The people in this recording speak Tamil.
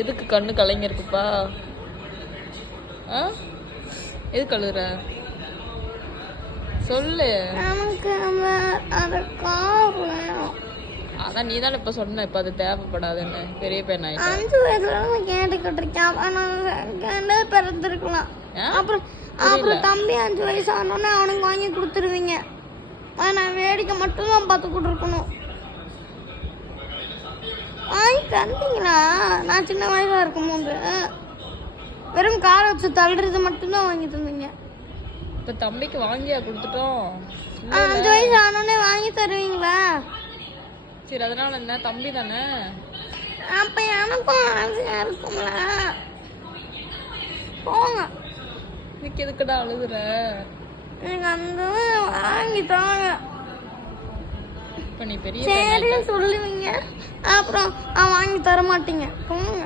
எதுக்கு கண்ணு கலைஞருக்குப்பா? எதுக்கு அழுகுற சொல்லு. அதான் நீ தானே இப்ப சொன்ன இப்ப அது தேவைப்படாதுன்னு. பெரிய பையன் 5 வயசுல கேட்டுக்கிட்டு இருக்கேன். பிறந்திருக்கலாம். அப்புறம் தம்பி 5 வயசு ஆனோடனே அவனுக்கு வாங்கி கொடுத்துருவீங்க. நான் வேடிக்கை மட்டும் தான் பார்த்துக்கிட்டு இருக்கணும். வாங்கி தந்தீங்களா? நான் சின்ன வயசா இருக்கும்போது வெறும் காரை வச்சு தள்ளுறது மட்டும்தான் வாங்கி தந்தீங்க. இப்போ தம்பிக்கு வாங்கியா கொடுத்துட்டோம். 5 வயசு ஆனோடனே வாங்கி தருவீங்களா? சரி அதனால என்ன, தம்பி தானே. அப்ப எனக்கும் ஆசையா இருக்கும்ல. போங்க. இதுக்கு எதுக்குடா அழுகுற? எனக்கு அந்த வாங்கி தாங்க. இப்ப நீ பெரிய சரி சொல்லுவீங்க, அப்புறம் வாங்கி தர மாட்டீங்க. போங்க.